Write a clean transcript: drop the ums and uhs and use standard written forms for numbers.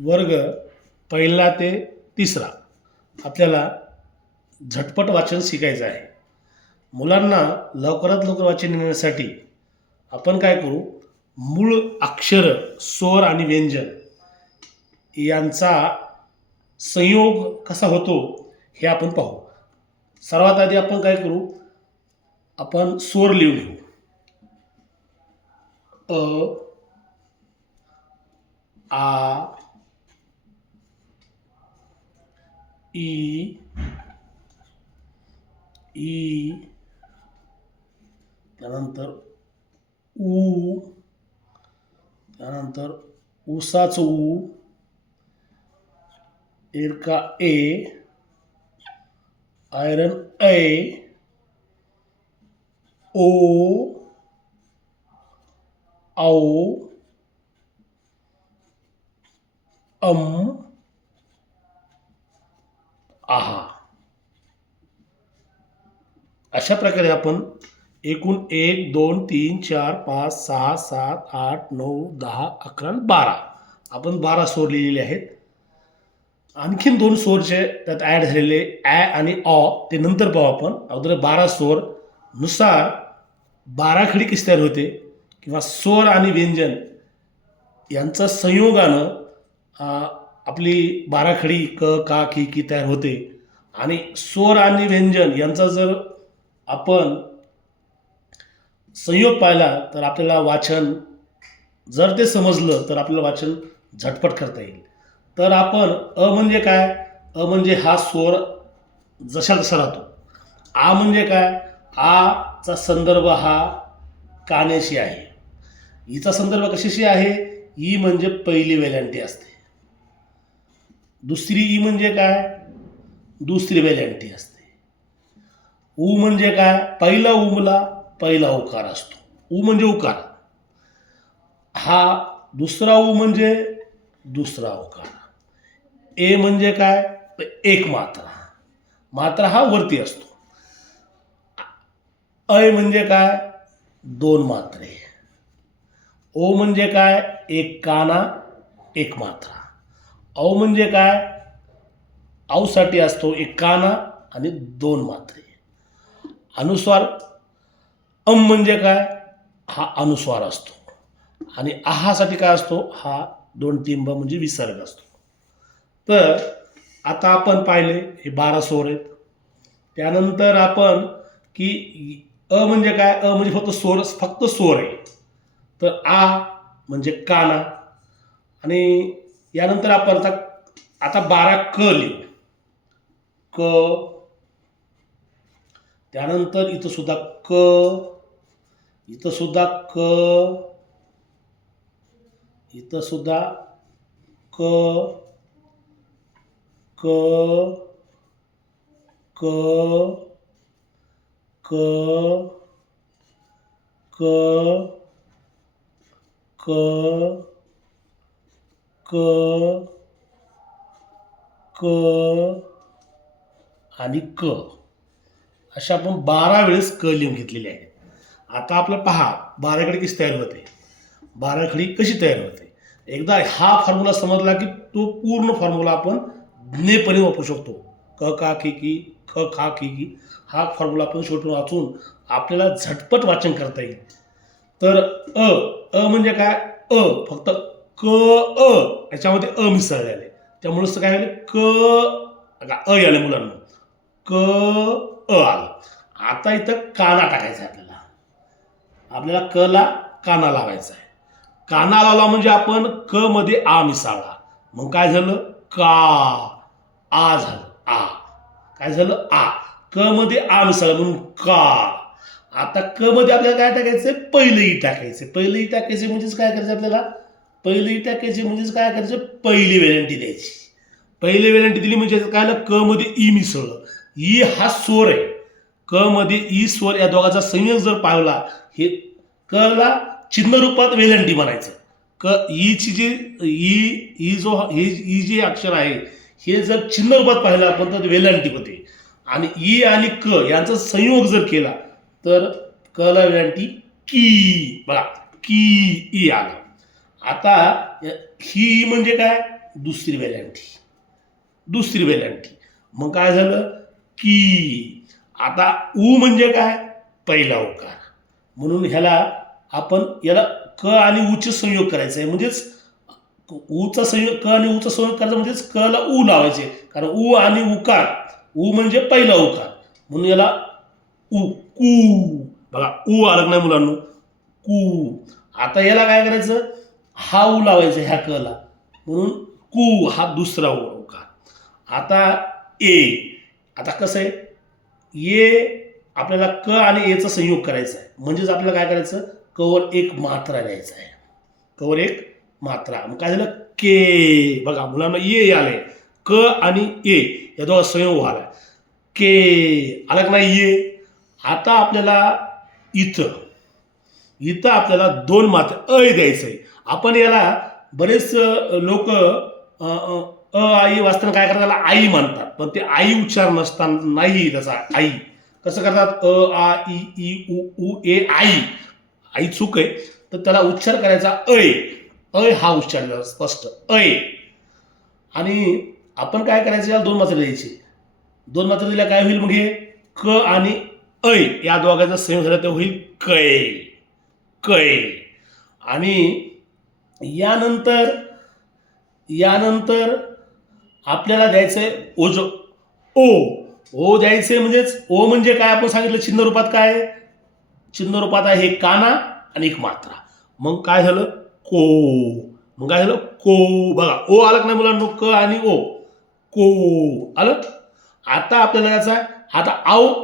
वर्ग पहिला ते तिसरा आपल्याला झटपट वाचन शिकायचं आहे. मुलांना लवकरात लवकर वाचन येण्यासाठी आपण काय करू, मूळ अक्षर, स्वर आणि व्यंजन यांचा संयोग कसा होतो हे आपण पाहू. सर्वात आधी आपण काय करू, आपण स्वर लिहून घेऊ. अ, आ, ई, ई, त्यानंतर ऊ, त्यानंतर ऊसाचं ऊ, एरका ए, आयरन ऐ, ओ, औ, आहा. अशा प्रकारे आपण एकूण 1 2 3 4 5 6 7 8 9 10 11 आणि 12 आपण 12 स्वर लिहिलेले आहेत. आणखीन 2 स्वरचे त्यात ॲड झालेले ॲ आणि ऑ ते नंतर पाहू आपण. अगोदर 12 स्वर नुसार 12 खडी कशी तयार होते किंवा स्वर आणि व्यंजन यांचं संयोगानं आपली 12 खडी क का की की तयार होते. आणि स्वर आणि व्यंजन यांचा जर आपण संयोग पाहिला तर आपल्याला वाचन, जर ते समजलं तर आपल्याला वाचन झटपट करता येईल. तर आपण अ म्हणजे काय, अ म्हणजे हा स्वर जसा तसा राहतो. आ म्हणजे काय, आचा संदर्भ हा कान्याशी आहे. ईचा संदर्भ कशाशी आहे, ई म्हणजे पहिली वेलांटी असते. दुसरी ई म्हणजे काय, दुसरी वेलांटी असते. ऊ म्हणजे काय, पहिला उमला पहिला उकार असतो. ऊ म्हणजे उकार. हा दुसरा ऊ म्हणजे दुसरा उकार. ए म्हणजे काय, एक मात्रा. मात्रा हा वरती असतो. ऐ म्हणजे काय, 2 मात्रे. ओ म्हणजे काय, एक काना एक मात्रा. औ म्हणजे काय, औसाठी असतो एक काना आणि 2 मात्रे. अनुस्वार अम म्हणजे काय, हा अनुस्वार असतो. आणि आहासाठी काय असतो, हा 2 टिंब म्हणजे विसर्ग असतो. तर आता आपण पाहिले हे 12 स्वर आहेत. त्यानंतर आपण की अ म्हणजे काय, अ म्हणजे फक्त स्वर आहे. तर आ म्हणजे काना. आणि यानंतर आपण आता 12 क लिहू. क, त्यानंतर इथं सुद्धा क, इथं सुद्धा क, इथं सुद्धा क, क, क, क, क, क, क, क आणि क अशा आपण 12 वेळेस क लिहून घेतलेले आहे. आता आपलं पहा 12 खडी कशी तयार होते, 12 खडी कशी तयार होते. एकदा हा फॉर्म्युला समजला की तो पूर्ण फॉर्म्युला आपण ज्ञेपणे वापरू शकतो. क का की ख खा की हा फॉर्म्युला आपण शेवटून वाचून आपल्याला झटपट वाचन करता येईल. तर अ म्हणजे काय, अ फक्त क अ याच्यामध्ये अ मिसळले आले, त्यामुळे काय झालं, क अ आले मुलांना, क अ आलं. आता इथं काना टाकायचा आहे आपल्याला क ला काना लावायचा आहे. काना लावला म्हणजे आपण क मध्ये आ मिसळला, मग काय झालं, का आ झालं. आ काय झालं, आ. क मध्ये आ मिसळला म्हणून का. आता क मध्ये आपल्याला काय टाकायचं, पहिलं ई टाकायचं. पहिलं ई टाकायचं म्हणजेच काय करायचं आपल्याला, पहिलं ई टाकायचं म्हणजेच काय करायचं, पहिली वेलांटी द्यायची. पहिली वेलांटी दिली म्हणजे काय, क मध्ये ई मिसळलं. ई हा स्वर आहे. क मध्ये ई स्वर या दोघांचा संयोग जर पाहिला, हे क ला चिन्ह रूपात वेलांटी म्हणायचं. क ईची जी ई जो हे ई जे अक्षर आहे हे जर चिन्ह रूपात पाहिलं आपण तर वेलांटी होते. आणि ई आणि क यांचा संयोग जर केला तर क ला वेलांटी की. बघा की ई आला. आता ही म्हणजे काय, दुसरी वेलांटी. मग काय झालं की. आता ऊ म्हणजे काय, पहिला उकार. म्हणून याला क आणि ऊचे संयोग करायचं आहे. म्हणजेच ऊचा संयोग, क आणि ऊचा संयोग करायचा म्हणजेच क ला ऊ लावायचे. कारण ऊ आणि उकार, ऊ म्हणजे पहिला उकार, म्हणून याला ऊ, कू. बघा ऊ आलं नाही मुलांना, कू. आता याला काय करायचं, हा ऊ लावायचा ह्या क ला, म्हणून कू हा दुसरा उकार. आता आता कसं आहे, आपल्याला क आणि एचा संयोग करायचा आहे. म्हणजेच आपल्याला काय करायचं, कवर एक मात्रा द्यायचा आहे. कवर एक मात्रा. मग काय झालं, के. बघा मुलांना आलंय, क आणि ए या दोघा संयोग व्हायला, के आला का नाही. आता आपल्याला इथं आपल्याला दोन मात्रा अ द्यायचं आहे. आपण याला बरेच लोक आई वाचताना काय करतात, त्याला आई म्हणतात, पण ते आई उच्चार नसताना नाही त्याचा आई. कसं करतात, आ इ ई उ ऊ ए आई चूक आहे. तर त्याला उच्चार करायचा अय हा उच्चार द्यायचा स्पष्ट अय. आणि आपण काय करायचं, याला दोन मात्रा द्यायची. दोन मात्रा दिल्या काय होईल, मग हे क आणि अय या दोघांचा संयोग झाला तर होईल कय. आणि यानंतर आपल्याला द्यायचंय ओ द्यायचंय. म्हणजेच ओ म्हणजे काय आपण सांगितलं चिन्ह रूपात, काय चिन्ह रूपात आहे हे काना आणि एक मात्रा. मग काय झालं, को. बघा ओ आलं नाही मुलांना, क आणि ओ, को आलं. आता आपल्याला याचा आता आऊ